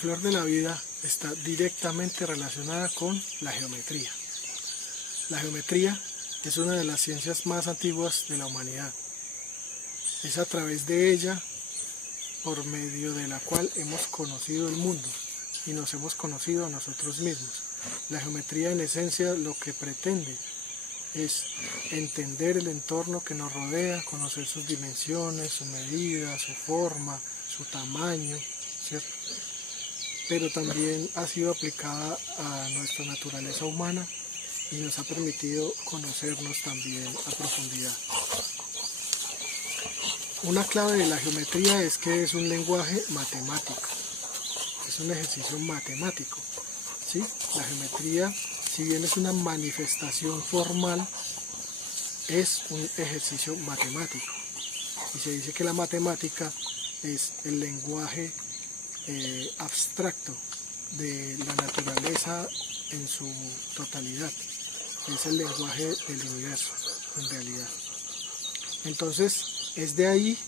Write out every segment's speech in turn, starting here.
flor de la vida está directamente relacionada con la geometría. La geometría es una de las ciencias más antiguas de la humanidad. Es a través de ella por medio de la cual hemos conocido el mundo y nos hemos conocido a nosotros mismos. La geometría en esencia lo que pretende es entender el entorno que nos rodea, conocer sus dimensiones, su medida, su forma, su tamaño, ¿cierto? Pero también ha sido aplicada a nuestra naturaleza humana y nos ha permitido conocernos también a profundidad. Una clave de la geometría es que es un lenguaje matemático, es un ejercicio matemático, ¿sí? La geometría, si bien es una manifestación formal, es un ejercicio matemático. Y se dice que la matemática es el lenguaje abstracto de la naturaleza en su totalidad. Es el lenguaje del universo, en realidad. Entonces, es de ahí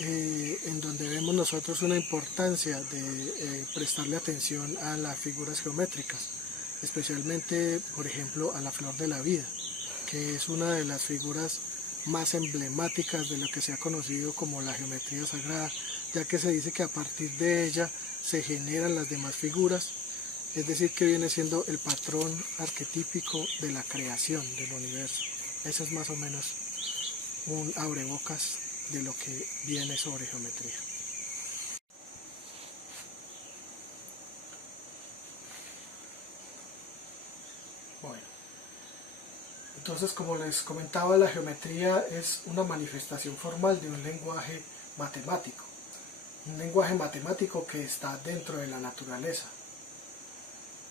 en donde vemos nosotros una importancia de prestarle atención a las figuras geométricas, especialmente, por ejemplo, a la flor de la vida, que es una de las figuras más emblemáticas de lo que se ha conocido como la geometría sagrada, ya que se dice que a partir de ella se generan las demás figuras, es decir, que viene siendo el patrón arquetípico de la creación del universo. Eso es más o menos un abrebocas de lo que viene sobre geometría. Bueno, entonces, como les comentaba, la geometría es una manifestación formal de un lenguaje matemático. Un lenguaje matemático que está dentro de la naturaleza.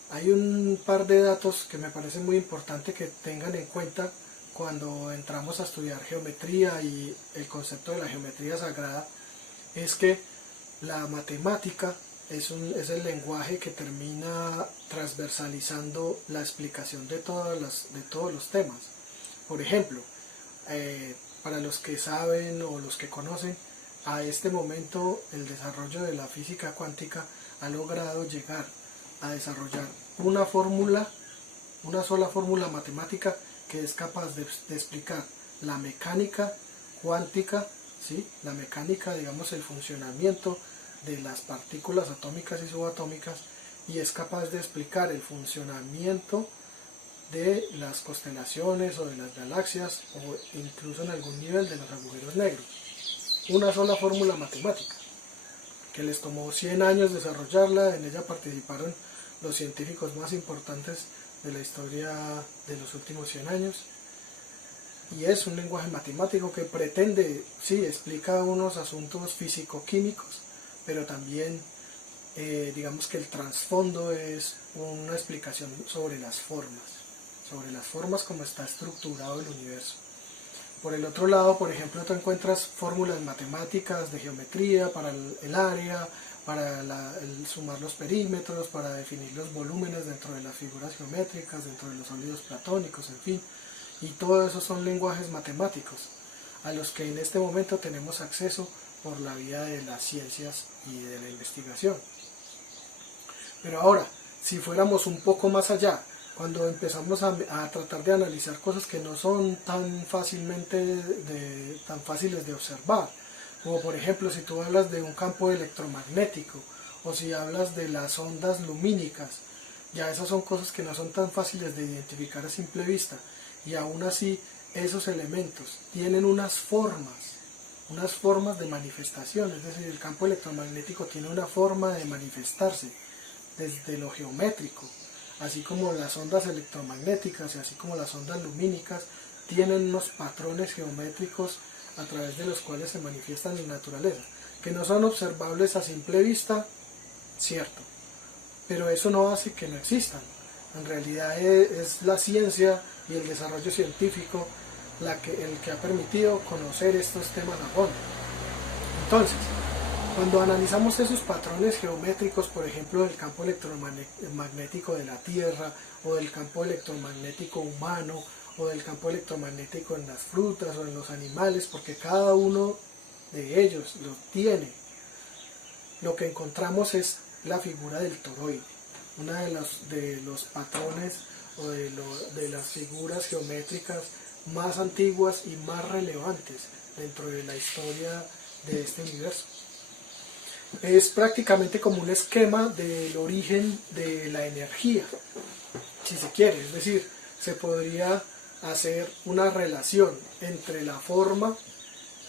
Hay un par de datos que me parece muy importante que tengan en cuenta cuando entramos a estudiar geometría y el concepto de la geometría sagrada, es que la matemática es el lenguaje que termina transversalizando la explicación de todos los temas. Por ejemplo, para los que saben o los que conocen, a este momento el desarrollo de la física cuántica ha logrado llegar a desarrollar una sola fórmula matemática que es capaz de explicar la mecánica cuántica, ¿sí? La mecánica, digamos, el funcionamiento de las partículas atómicas y subatómicas, y es capaz de explicar el funcionamiento de las constelaciones o de las galaxias, o incluso en algún nivel de los agujeros negros. Una sola fórmula matemática, que les tomó 100 años desarrollarla. En ella participaron los científicos más importantes de la historia de los últimos 100 años, y es un lenguaje matemático que pretende, sí, explica unos asuntos físico-químicos, pero también digamos que el trasfondo es una explicación sobre las formas como está estructurado el universo. Por el otro lado, por ejemplo, tú encuentras fórmulas matemáticas de geometría para el área, para el sumar los perímetros, para definir los volúmenes dentro de las figuras geométricas, dentro de los sólidos platónicos, en fin. Y todo eso son lenguajes matemáticos a los que en este momento tenemos acceso por la vía de las ciencias y de la investigación. Pero ahora, si fuéramos un poco más allá, cuando empezamos a tratar de analizar cosas que no son tan fáciles de observar, como por ejemplo si tú hablas de un campo electromagnético o si hablas de las ondas lumínicas, ya esas son cosas que no son tan fáciles de identificar a simple vista, y aún así esos elementos tienen unas formas de manifestación, es decir, el campo electromagnético tiene una forma de manifestarse desde lo geométrico, así como las ondas electromagnéticas y así como las ondas lumínicas tienen unos patrones geométricos a través de los cuales se manifiestan en la naturaleza, que no son observables a simple vista, cierto, pero eso no hace que no existan. En realidad es la ciencia y el desarrollo científico el que ha permitido conocer estos temas a fondo. Entonces, cuando analizamos esos patrones geométricos, por ejemplo, del campo electromagnético de la Tierra, o del campo electromagnético humano, o del campo electromagnético en las frutas o en los animales, porque cada uno de ellos lo tiene, lo que encontramos es la figura del toroide, una de los patrones o de las figuras geométricas más antiguas y más relevantes dentro de la historia de este universo. Es prácticamente como un esquema del origen de la energía, si se quiere, es decir, se podría hacer una relación entre la forma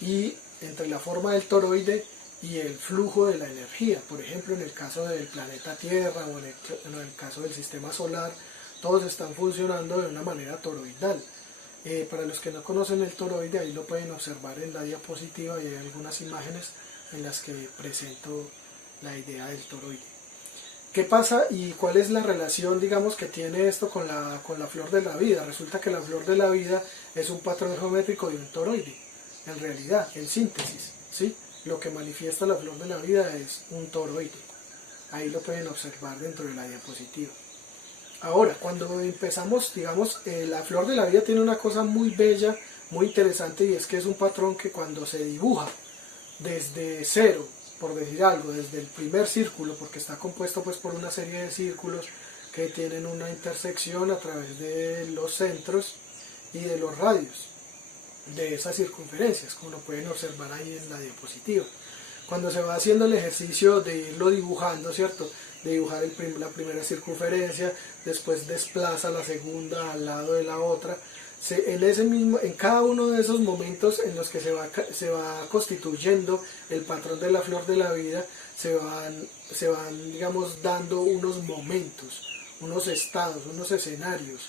del toroide y el flujo de la energía. Por ejemplo, en el caso del planeta Tierra o en el caso del sistema solar, todos están funcionando de una manera toroidal. Para los que no conocen el toroide, ahí lo pueden observar en la diapositiva y hay algunas imágenes en las que presento la idea del toroide. ¿Qué pasa y cuál es la relación, digamos, que tiene esto con la flor de la vida? Resulta que la flor de la vida es un patrón geométrico de un toroide, en realidad, en síntesis, ¿sí? Lo que manifiesta la flor de la vida es un toroide. Ahí lo pueden observar dentro de la diapositiva. Ahora, cuando empezamos, digamos, la flor de la vida tiene una cosa muy bella, muy interesante, y es que es un patrón que cuando se dibuja desde cero, por decir algo, desde el primer círculo, porque está compuesto pues por una serie de círculos que tienen una intersección a través de los centros y de los radios de esas circunferencias, como lo pueden observar ahí en la diapositiva. Cuando se va haciendo el ejercicio de irlo dibujando, ¿cierto? De dibujar la primera circunferencia, después desplaza la segunda al lado de la otra. En cada uno de esos momentos en los que se va constituyendo el patrón de la flor de la vida, se van, digamos, dando unos momentos, unos estados, unos escenarios,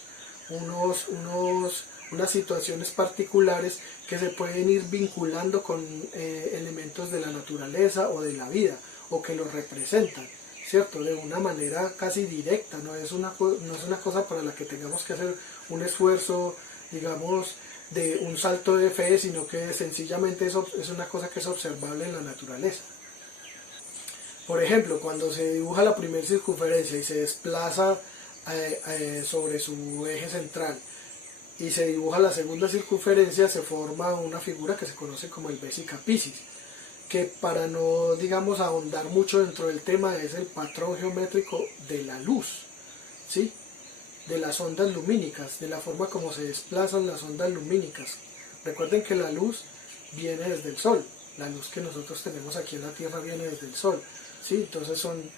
unas situaciones particulares que se pueden ir vinculando con elementos de la naturaleza o de la vida, o que los representan, ¿cierto? De una manera casi directa, no es una cosa para la que tengamos que hacer un esfuerzo, digamos, de un salto de fe, sino que sencillamente es una cosa que es observable en la naturaleza. Por ejemplo, cuando se dibuja la primera circunferencia y se desplaza sobre su eje central y se dibuja la segunda circunferencia, se forma una figura que se conoce como el Vesica Piscis, que, para no, digamos, ahondar mucho dentro del tema, es el patrón geométrico de la luz, ¿sí? De las ondas lumínicas, de la forma como se desplazan las ondas lumínicas. Recuerden que la luz viene desde el sol, la luz que nosotros tenemos aquí en la Tierra viene desde el sol, ¿sí? Entonces son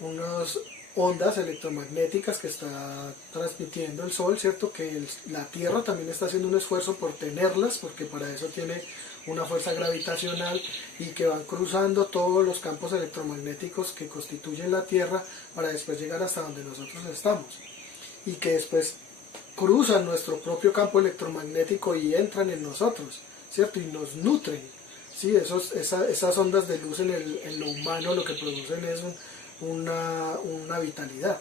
unas ondas electromagnéticas que está transmitiendo el sol, ¿cierto? Que la Tierra también está haciendo un esfuerzo por tenerlas, porque para eso tiene una fuerza gravitacional, y que van cruzando todos los campos electromagnéticos que constituyen la Tierra para después llegar hasta donde nosotros estamos, y que después cruzan nuestro propio campo electromagnético y entran en nosotros, ¿cierto? Y nos nutren, ¿sí? Esas ondas de luz en lo humano lo que producen es una vitalidad,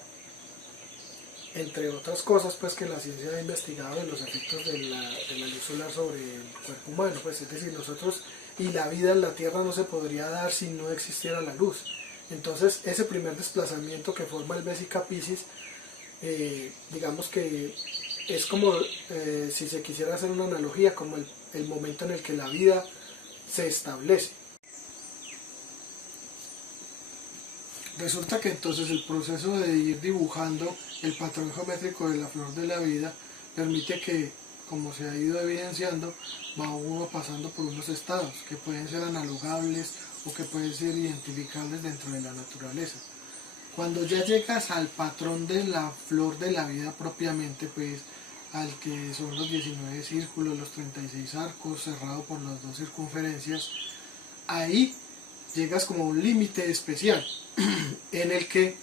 entre otras cosas, pues, que la ciencia ha investigado de los efectos de la luz solar sobre el cuerpo humano, pues, es decir, nosotros y la vida en la Tierra no se podría dar si no existiera la luz. Entonces, ese primer desplazamiento que forma el Vesica Piscis, digamos que es como, si se quisiera hacer una analogía, como el momento en el que la vida se establece. Resulta que entonces el proceso de ir dibujando el patrón geométrico de la flor de la vida permite que, como se ha ido evidenciando, va uno pasando por unos estados que pueden ser analogables o que pueden ser identificables dentro de la naturaleza. Cuando ya llegas al patrón de la flor de la vida propiamente, pues al que son los 19 círculos, los 36 arcos, cerrado por las dos circunferencias, ahí llegas como a un límite especial en el que,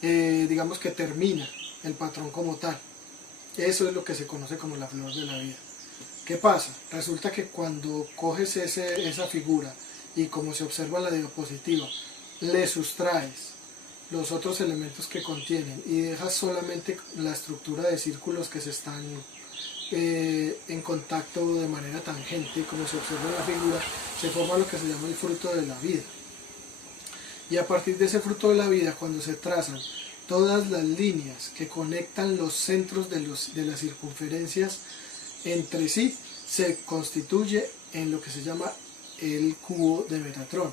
digamos que termina el patrón como tal. Eso es lo que se conoce como la flor de la vida. ¿Qué pasa? Resulta que cuando coges esa figura y, como se observa en la diapositiva, le sustraes los otros elementos que contienen y dejas solamente la estructura de círculos que se están en contacto de manera tangente, como se observa en la figura, se forma lo que se llama el fruto de la vida. Y a partir de ese fruto de la vida, cuando se trazan todas las líneas que conectan los centros de las circunferencias entre sí, se constituye en lo que se llama el cubo de Metatrón.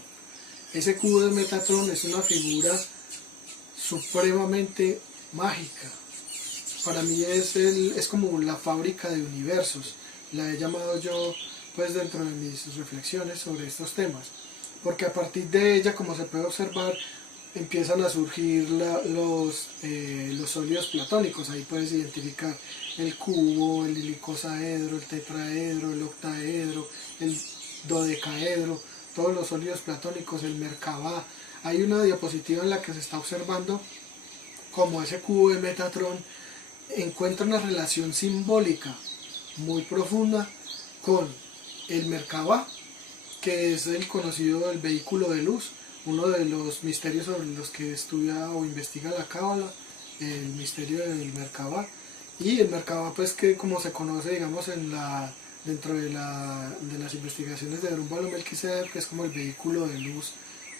Ese cubo de Metatrón es una figura supremamente mágica. Para mí es como la fábrica de universos, la he llamado yo pues dentro de mis reflexiones sobre estos temas, porque a partir de ella, como se puede observar, empiezan a surgir los sólidos platónicos. Ahí puedes identificar el cubo, el ilicosaedro, el tetraedro, el octaedro, el dodecaedro, todos los sólidos platónicos, el Merkabah. Hay una diapositiva en la que se está observando cómo ese cubo de Metatron encuentra una relación simbólica muy profunda con el Merkabah, que es el conocido el vehículo de luz, uno de los misterios sobre los que estudia o investiga la Cábala, el misterio del Merkabah. Y el Merkabah, pues, que como se conoce, digamos, dentro de las investigaciones de Drúmbalo Melquisedec, que es como el vehículo de luz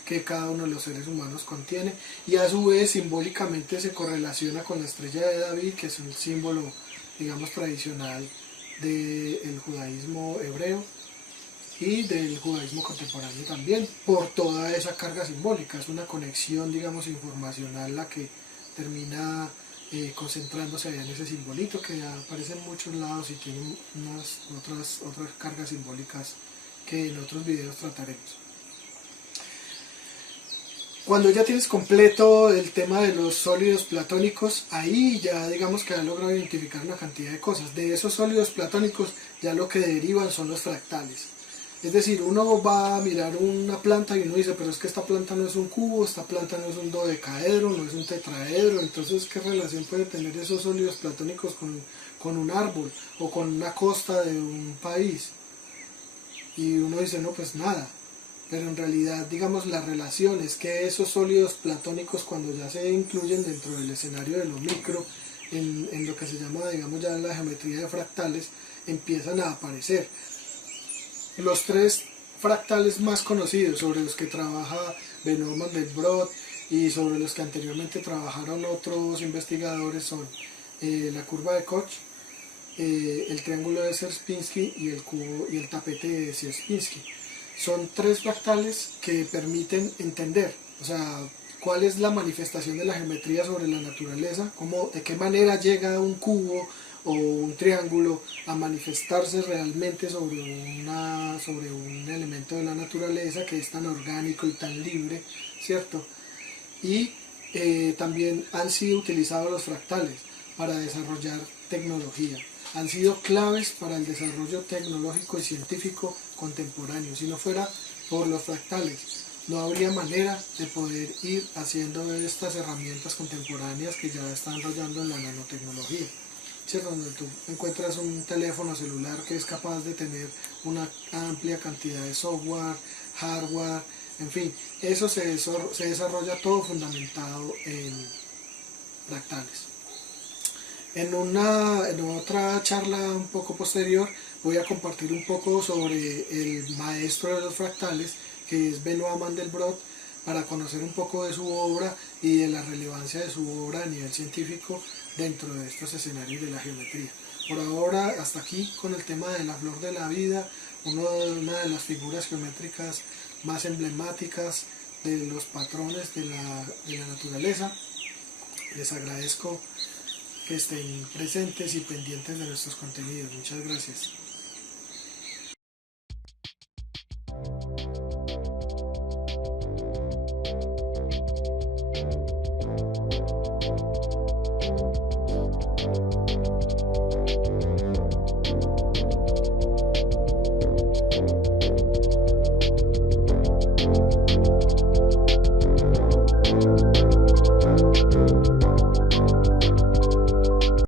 que cada uno de los seres humanos contiene, y a su vez simbólicamente se correlaciona con la estrella de David, que es un símbolo, digamos, tradicional del judaísmo hebreo y del judaísmo contemporáneo también, por toda esa carga simbólica. Es una conexión, digamos, informacional la que termina concentrándose en ese simbolito que aparece en muchos lados y tiene otras cargas simbólicas que en otros videos trataremos. Cuando ya tienes completo el tema de los sólidos platónicos, ahí ya digamos que has logrado identificar una cantidad de cosas. De esos sólidos platónicos ya lo que derivan son los fractales. Es decir, uno va a mirar una planta y uno dice, pero es que esta planta no es un cubo, esta planta no es un dodecaedro, no es un tetraedro. Entonces, ¿qué relación puede tener esos sólidos platónicos con un árbol o con una costa de un país? Y uno dice, no, pues nada. Pero en realidad, digamos, la relación es que esos sólidos platónicos, cuando ya se incluyen dentro del escenario de lo micro, en lo que se llama, digamos, ya la geometría de fractales, empiezan a aparecer. Los tres fractales más conocidos sobre los que trabaja Benoît Mandelbrot y sobre los que anteriormente trabajaron otros investigadores son la curva de Koch, el triángulo de Sierpinski y el cubo y el tapete de Sierpinski. Son tres fractales que permiten entender, o sea, cuál es la manifestación de la geometría sobre la naturaleza, de qué manera llega un cubo o un triángulo a manifestarse realmente sobre un elemento de la naturaleza que es tan orgánico y tan libre, ¿cierto? Y también han sido utilizados los fractales para desarrollar tecnología. Han sido claves para el desarrollo tecnológico y científico contemporáneo. Si no fuera por los fractales, no habría manera de poder ir haciendo estas herramientas contemporáneas que ya están enrollando en la nanotecnología, ¿cierto? Donde tú encuentras un teléfono celular que es capaz de tener una amplia cantidad de software, hardware, en fin, eso se desarrolla todo fundamentado en fractales. En otra charla un poco posterior voy a compartir un poco sobre el maestro de los fractales, que es Benoît Mandelbrot, para conocer un poco de su obra y de la relevancia de su obra a nivel científico dentro de estos escenarios de la geometría. Por ahora, hasta aquí con el tema de la flor de la vida, una de las figuras geométricas más emblemáticas de los patrones de la naturaleza. Les agradezco que estén presentes y pendientes de nuestros contenidos. Muchas gracias.